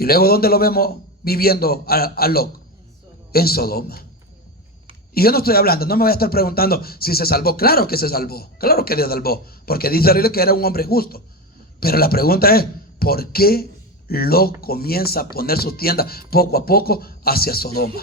Y luego, ¿dónde lo vemos viviendo a Lot? En Sodoma. Y yo no estoy hablando, no me voy a estar preguntando si se salvó. Claro que se salvó, claro que se salvó, porque dice la Biblia que era un hombre justo. Pero la pregunta es, ¿por qué Lot comienza a poner sus tiendas poco a poco hacia Sodoma?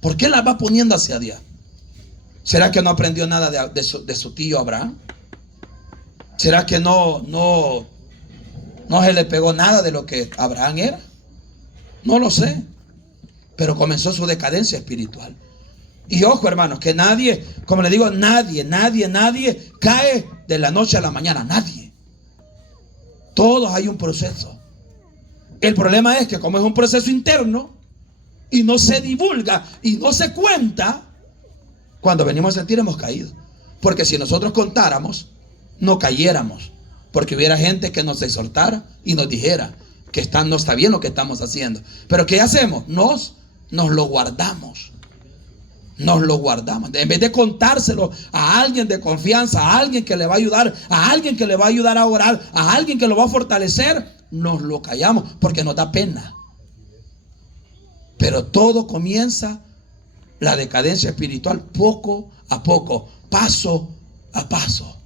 ¿Por qué las va poniendo hacia allá? ¿Será que no aprendió nada de su tío Abraham? ¿Será que no se le pegó nada de lo que Abraham era? No lo sé. Pero comenzó su decadencia espiritual. Y ojo, hermanos, que nadie, como le digo, nadie cae de la noche a la mañana. Nadie. Todos hay un proceso. El problema es que como es un proceso interno y no se divulga y no se cuenta, cuando venimos a sentir hemos caído. Porque si nosotros contáramos, no cayéramos. Porque hubiera gente que nos exhortara y nos dijera que no está bien lo que estamos haciendo. Pero ¿qué hacemos? Nos lo guardamos. Nos lo guardamos. En vez de contárselo a alguien de confianza, a alguien que le va a ayudar, a alguien que le va a ayudar a orar, a alguien que lo va a fortalecer, nos lo callamos porque nos da pena. Pero todo comienza, la decadencia espiritual, poco a poco, paso a paso.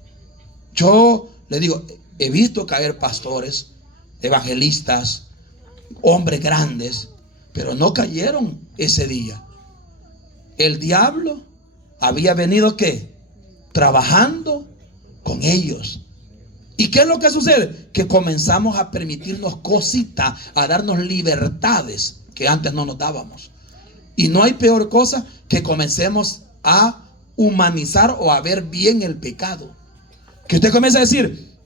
Yo le digo, he visto caer pastores, evangelistas, hombres grandes, pero no cayeron ese día. El diablo había venido, ¿qué? Trabajando con ellos. ¿Y qué es lo que sucede? Que comenzamos a permitirnos cositas, a darnos libertades que antes no nos dábamos. Y no hay peor cosa que comencemos a humanizar o a ver bien el pecado. Que usted comienza a decir,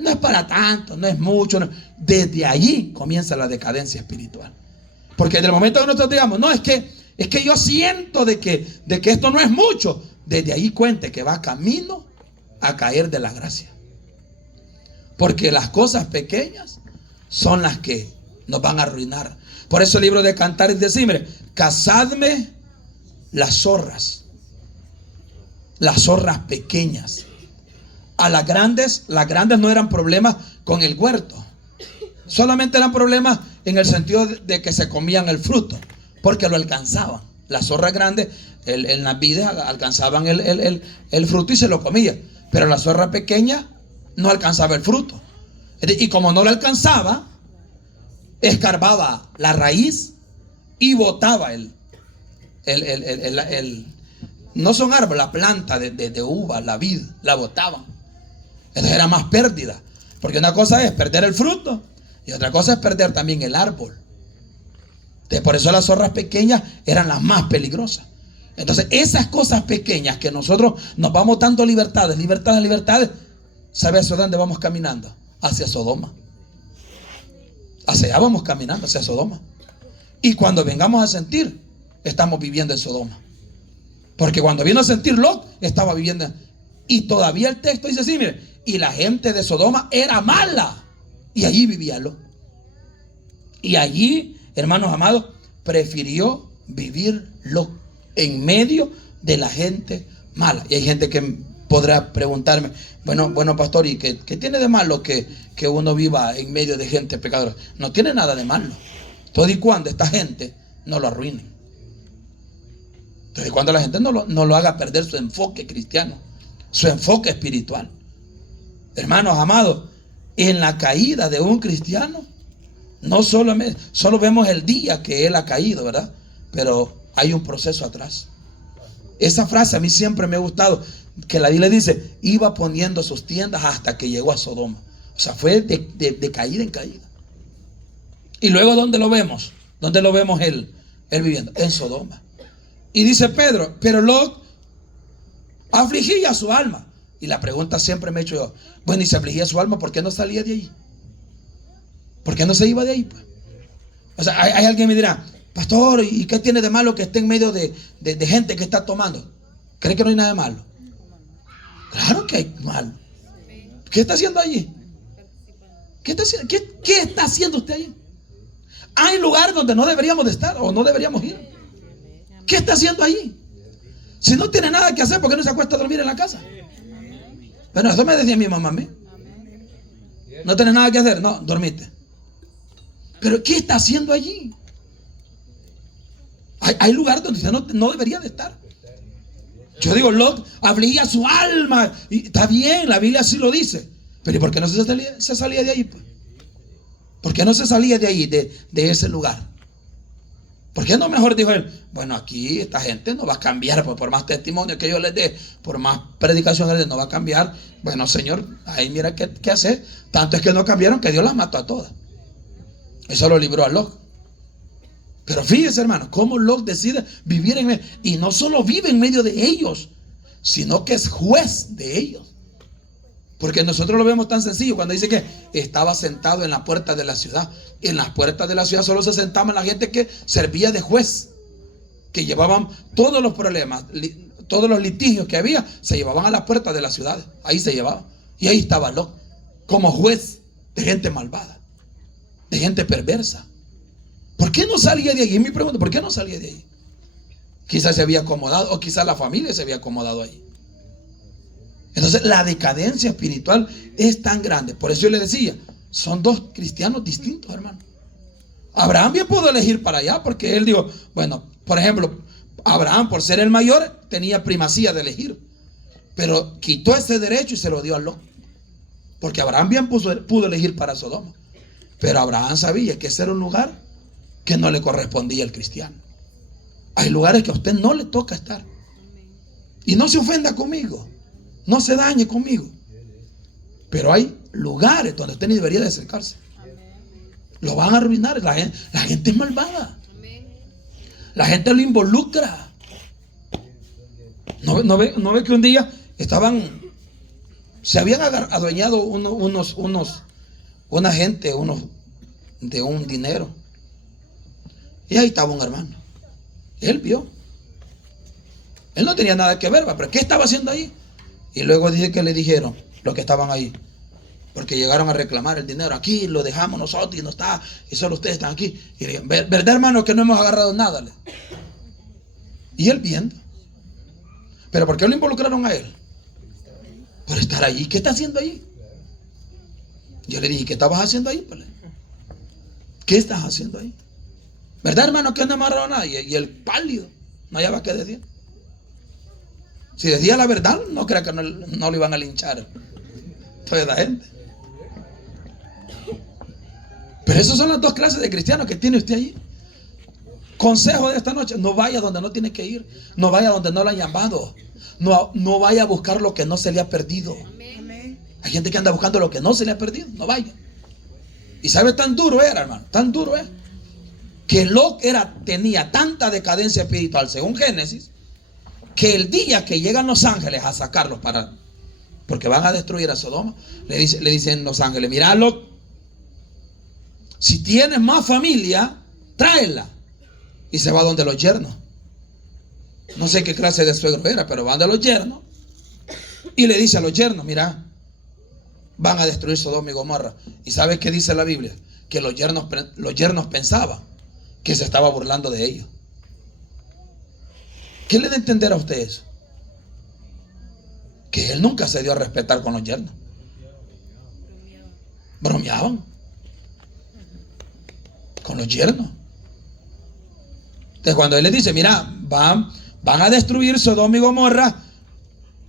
no es para tanto, no es mucho. No. Desde allí comienza la decadencia espiritual. Porque en el momento que nosotros digamos, no, es que yo siento de que esto no es mucho, desde ahí cuente que va camino a caer de la gracia. Porque las cosas pequeñas son las que nos van a arruinar. Por eso el libro de Cantares dice, mire, cazadme las zorras pequeñas. A las grandes no eran problemas con el huerto. Solamente eran problemas en el sentido de que se comían el fruto, porque lo alcanzaban. Las zorras grandes en las vides alcanzaban el fruto y se lo comían. Pero la zorra pequeña no alcanzaba el fruto. Y como no lo alcanzaba, escarbaba la raíz y botaba no son árboles, la planta de uva, la vid, la botaban. Entonces era más pérdida. Porque una cosa es perder el fruto y otra cosa es perder también el árbol. Entonces, por eso las zorras pequeñas eran las más peligrosas. Entonces esas cosas pequeñas que nosotros nos vamos dando libertades, ¿sabe hacia dónde vamos caminando? Hacia Sodoma. Hacia allá vamos caminando, hacia Sodoma. Y cuando vengamos a sentir, estamos viviendo en Sodoma. Porque cuando vino a sentir Lot, estaba viviendo. Y todavía el texto dice así, mire, y la gente de Sodoma era mala. Y allí vivía Lot. Y allí, hermanos amados, prefirió vivir Lot en medio de la gente mala. Y hay gente que podrá preguntarme, bueno pastor, ¿y qué tiene de malo que uno viva en medio de gente pecadora? No tiene nada de malo. Todo y cuando esta gente no lo arruine. Todo y cuando la gente no lo haga perder su enfoque cristiano, su enfoque espiritual. Hermanos amados, en la caída de un cristiano, no solo vemos el día que él ha caído, ¿verdad? Pero hay un proceso atrás. Esa frase a mí siempre me ha gustado, que la Biblia dice, iba poniendo sus tiendas hasta que llegó a Sodoma. O sea, fue de caída en caída. Y luego, ¿dónde lo vemos? ¿Dónde lo vemos él viviendo? En Sodoma. Y dice Pedro, pero Lot afligía su alma. Y la pregunta siempre me he hecho yo, bueno, y se afligía su alma, ¿por qué no salía de ahí? ¿Por qué no se iba de ahí? Pues? O sea, hay alguien que me dirá, pastor, ¿y qué tiene de malo que esté en medio de gente que está tomando? ¿Cree que no hay nada de malo? Claro que hay malo. ¿Qué está haciendo allí? ¿Qué está haciendo usted allí? Hay lugares donde no deberíamos de estar o no deberíamos ir. ¿Qué está haciendo allí? Si no tiene nada que hacer, ¿por qué no se acuesta a dormir en la casa? Bueno, eso me decía mi mamá a mí. No tienes nada que hacer, no, dormite. Pero ¿qué está haciendo allí? Hay lugares donde usted no debería de estar. Yo digo, Lot afligía su alma. Y está bien, la Biblia así lo dice. Pero ¿y por qué no se salía de ahí? Pues? ¿Por qué no se salía de ahí, de ese lugar? ¿Por qué no mejor dijo él? Bueno, aquí esta gente no va a cambiar, pues por más testimonio que yo les dé, por más predicación que les dé, no va a cambiar. Bueno, Señor, ahí mira qué hacer. Tanto es que no cambiaron que Dios las mató a todas. Eso lo libró a Lot. Pero fíjese, hermano, cómo Lot decide vivir en medio. Y no solo vive en medio de ellos, sino que es juez de ellos. Porque nosotros lo vemos tan sencillo cuando dice que estaba sentado en la puerta de la ciudad. En las puertas de la ciudad solo se sentaba la gente que servía de juez, que llevaban todos los problemas, todos los litigios que había, se llevaban a las puertas de las ciudades. Ahí se llevaban. Y ahí estaba Lot, como juez de gente malvada, de gente perversa. ¿Por qué no salía de allí? Me pregunto, ¿por qué no salía de allí? Quizás se había acomodado, o quizás la familia se había acomodado ahí. Entonces la decadencia espiritual es tan grande. Por eso yo le decía, son dos cristianos distintos, hermano. Abraham bien pudo elegir para allá, porque él dijo, bueno, por ejemplo, Abraham, por ser el mayor, tenía primacía de elegir. Pero quitó ese derecho y se lo dio a Lot. Porque Abraham bien pudo elegir para Sodoma. Pero Abraham sabía que ese era un lugar que no le correspondía al cristiano. Hay lugares que a usted no le toca estar. Y no se ofenda conmigo, no se dañe conmigo. Pero hay lugares donde usted ni debería de acercarse. Lo van a arruinar. La gente es malvada. La gente lo involucra. ¿No ve que un día se habían adueñado una gente de un dinero? Y ahí estaba un hermano. Él vio. Él no tenía nada que ver, pero ¿qué estaba haciendo ahí? Y luego dice que le dijeron los que estaban ahí, porque llegaron a reclamar el dinero. Aquí lo dejamos nosotros y no está, y solo ustedes están aquí. Y le dijeron, ¿verdad, hermano, que no hemos agarrado nada? Y él viendo. ¿Pero por qué lo involucraron a él? Por estar allí. ¿Qué está haciendo allí? Yo le dije, ¿qué estabas haciendo ahí? ¿Qué estás haciendo ahí? ¿Verdad, hermano, que no amarrado a nadie? Y el pálido no hallaba qué decir. Si decía la verdad, no crea que no lo iban a linchar toda la gente. Pero esas son las dos clases de cristianos que tiene usted allí. Consejo de esta noche: no vaya donde no tiene que ir. No vaya donde no lo han llamado. No vaya a buscar lo que no se le ha perdido. Hay gente que anda buscando lo que no se le ha perdido. No vaya. Y sabe, tan duro era, hermano, tan duro es que Lot tenía tanta decadencia espiritual, según Génesis, que el día que llegan los ángeles a sacarlos porque van a destruir a Sodoma, le dicen los ángeles: mira, Lot, si tienes más familia, tráela. Y se va donde los yernos. No sé qué clase de suegro era, pero van de los yernos y le dice a los yernos: mira, van a destruir Sodoma y Gomorra. ¿Y sabes qué dice la Biblia? Que los yernos pensaban que se estaba burlando de ellos. ¿Qué le da a entender a usted eso? Que él nunca se dio a respetar con los yernos. Bromeaban con los yernos. Entonces cuando él les dice: mira, van a destruir Sodoma y Gomorra,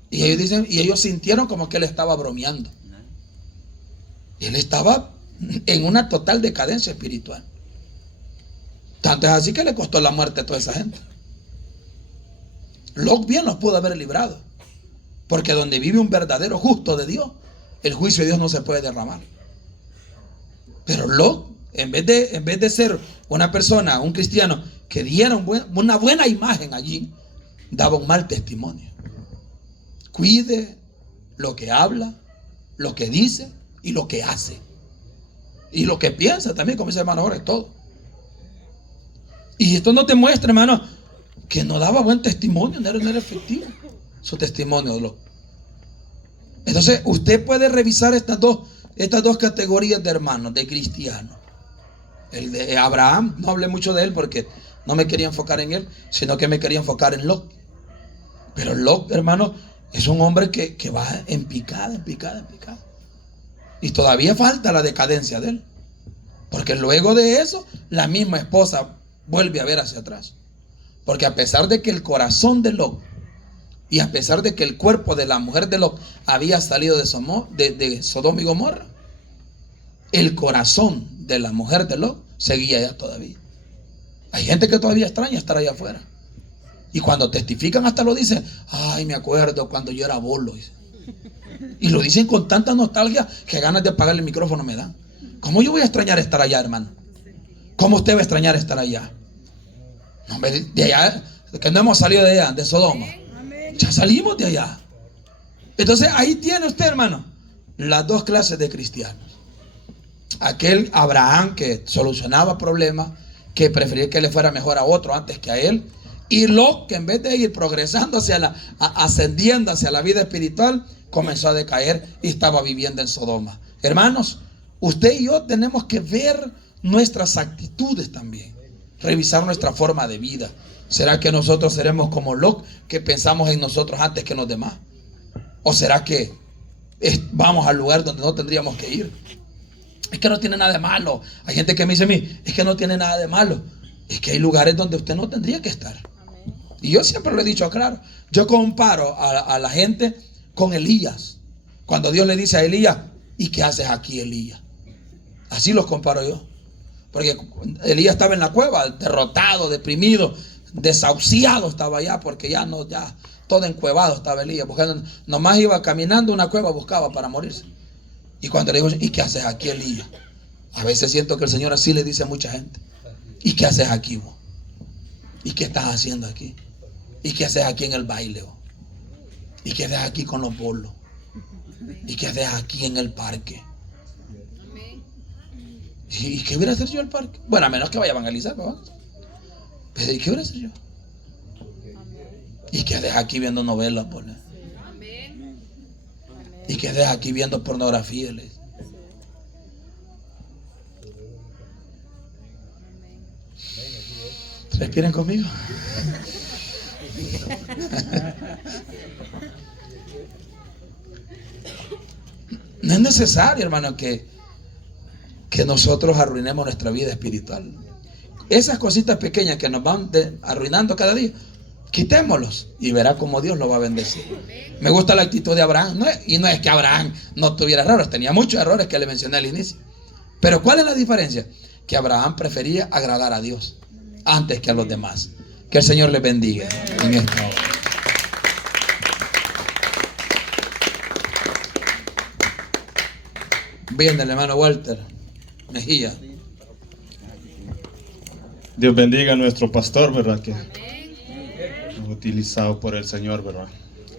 y ellos sintieron como que él estaba bromeando. Y él estaba en una total decadencia espiritual. Tanto es así que le costó la muerte a toda esa gente. Lot bien los pudo haber librado, porque donde vive un verdadero justo de Dios, el juicio de Dios no se puede derramar. Pero Lot, en vez de ser una persona, un cristiano que diera una buena imagen allí, daba un mal testimonio. Cuide lo que habla, lo que dice y lo que hace, y lo que piensa también, como dice el hermano Jorge, todo. Y esto no te muestra, hermano, que no daba buen testimonio, no era efectivo su testimonio, Lot. Entonces usted puede revisar estas dos categorías de hermanos, de cristianos. El de Abraham, no hablé mucho de él porque no me quería enfocar en él, sino que me quería enfocar en Lot. Pero Lot, hermano, es un hombre que va en picada. Y todavía falta la decadencia de él. Porque luego de eso, la misma esposa vuelve a ver hacia atrás. Porque a pesar de que el corazón de Lot y a pesar de que el cuerpo de la mujer de Lot había salido de Sodoma y Gomorra, el corazón de la mujer de Lot seguía allá todavía. Hay gente que todavía extraña estar allá afuera. Y cuando testifican hasta lo dicen: ay, me acuerdo cuando yo era bolo. Y lo dicen con tanta nostalgia que ganas de apagar el micrófono me dan. ¿Cómo yo voy a extrañar estar allá, hermano? ¿Cómo usted va a extrañar estar allá? No, de allá, que no hemos salido de allá, de Sodoma. Ya salimos de allá. Entonces ahí tiene usted, hermano, las dos clases de cristianos. Aquel Abraham que solucionaba problemas, que prefería que le fuera mejor a otro antes que a él. Y Lot, que en vez de ir progresando ascendiendo hacia la vida espiritual, comenzó a decaer y estaba viviendo en Sodoma. Hermanos, usted y yo tenemos que ver nuestras actitudes también, revisar nuestra forma de vida. ¿Será que nosotros seremos como Lot, que pensamos en nosotros antes que en los demás? ¿O será que vamos al lugar donde no tendríamos que ir? Es que no tiene nada de malo. Hay gente que me dice a mí: es que no tiene nada de malo. Es que hay lugares donde usted no tendría que estar. Y yo siempre lo he dicho claro. Yo comparo a la gente con Elías. Cuando Dios le dice a Elías: ¿y qué haces aquí, Elías? Así los comparo yo. Porque Elías estaba en la cueva, derrotado, deprimido, desahuciado estaba allá, porque ya todo encuevado estaba Elías, buscando, nomás iba caminando una cueva, buscaba para morirse. Y cuando le digo: ¿y qué haces aquí, Elías? A veces siento que el Señor así le dice a mucha gente: ¿y qué haces aquí, vos? ¿Y qué estás haciendo aquí? ¿Y qué haces aquí en el baile, vos? ¿Y qué haces aquí con los bolos? ¿Y qué haces aquí en el parque? ¿Y qué voy a hacer yo en el parque? Bueno, a menos que vaya a evangelizar, ¿no? Pero ¿y qué voy a hacer yo? ¿Y qué haces aquí viendo novelas, pues? ¿Y qué haces aquí viendo pornografía? Respiren conmigo. No es necesario, hermano, que nosotros arruinemos nuestra vida espiritual. Esas cositas pequeñas que nos van arruinando cada día, quitémoslos y verá cómo Dios lo va a bendecir. Me gusta la actitud de Abraham. Y no es que Abraham no tuviera errores, tenía muchos errores que le mencioné al inicio. Pero ¿cuál es la diferencia? Que Abraham prefería agradar a Dios antes que a los demás. Que el Señor les bendiga en esta hora. Bien, el hermano Walter Mejía. Dios bendiga a nuestro pastor, ¿verdad? Que es utilizado por el Señor, ¿verdad?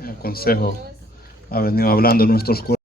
El consejo ha venido hablando nuestros corazones.